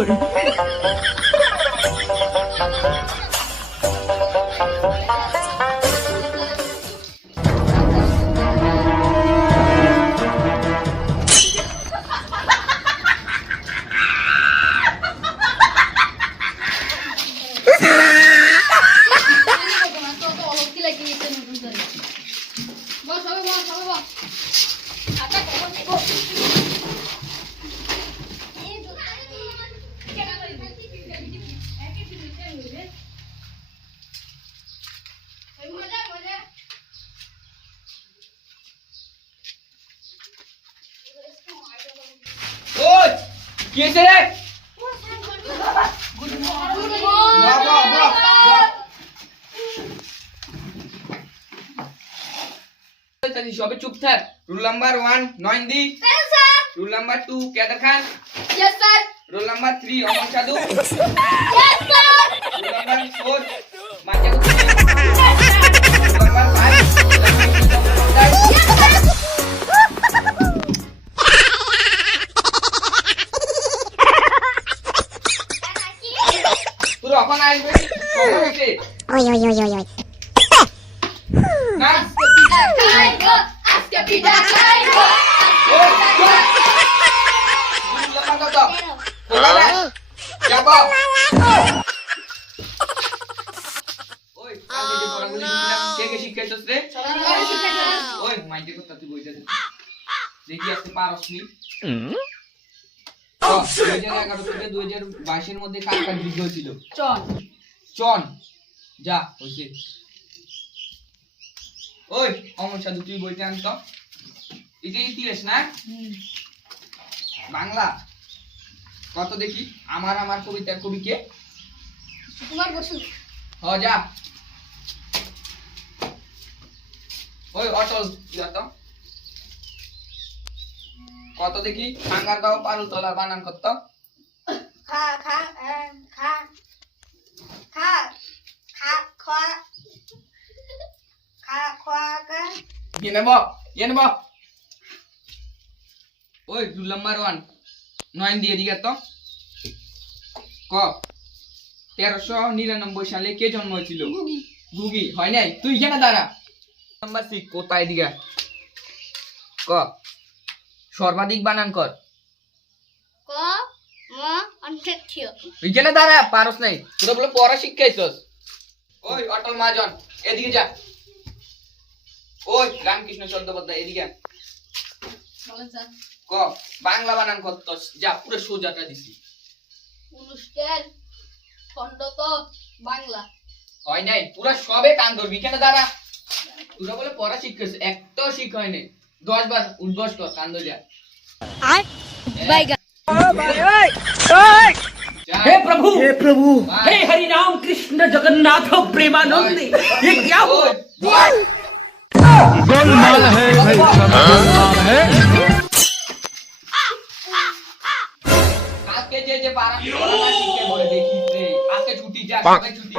কি হয়েছে রে? সবে চুপ থাক। রুল নাম্বার 1 নয়নদি, roll number 2 Kedar Khan, yes sir, roll number 3 Amar Sadhu, yes sir, roll number 4 Manja Gupta, roll number 5 তোর এখন আসবে সমস্যা Oi, oi, oi, oi, oi. না আজকে পিঠা খাইবো। মধ্যে কার কার যুদ্ধ হয়েছিল? চল চন যা হয়েছে। ওই অমর সাধু তুই বইটা আনত, এটা ইতিহাস না বাংলা। কত দেখি আমার আমার কবিতার কবি কে? সুকুমার বসু। হ যা। ওই অটল যত কত দেখি আঙ্গার গাঁও পারুল তলা বানান কত? খা খা খা খা খা খা খা খা খা এনে ব ওই রুল নাম্বার 1 9 দিয়ে দিগা তো ক 1399 সালে কে জন্ম হয়েছিল? গুগি। গুগি হয় নাই, তুই কেন দাঁড়া। নাম্বার 6 কোথায় দিগা ক সর্বাধিক বানান কর। ক ম অনথেথিয়। তুই কেন দাঁড়া পারস নাই, তোরা বলে পড়া শিখাইছস। ওই অটল মহাজন এদিকে যা। ওই রামকৃষ্ণ চট্টোপাধ্যায় এদিকে বলেন স্যার। ক বাংলা বানান কত? যা পুরো সোজাটা দিছি। অনুষ্ঠান খণ্ডত বাংলা। হয় নাই, পুরো সবে কান ধরবি কেন দাঁড়া। তোরা বলে পড়া শিখাইছ, একটাও শিখ হয় নাই। 10 বার উদ্বস কর কান ধরে যা। আর বাইগা हे प्रभु हे हरि राम कृष्ण जगन्नाथ प्रेमानंद ये क्या हुआ? गोलमाल है भाई सब गोलमाल है। আজকে যে পারা পড়া শিখে বলে দেখিস রে, আজকে ছুটি যা, সবাই ছুটি।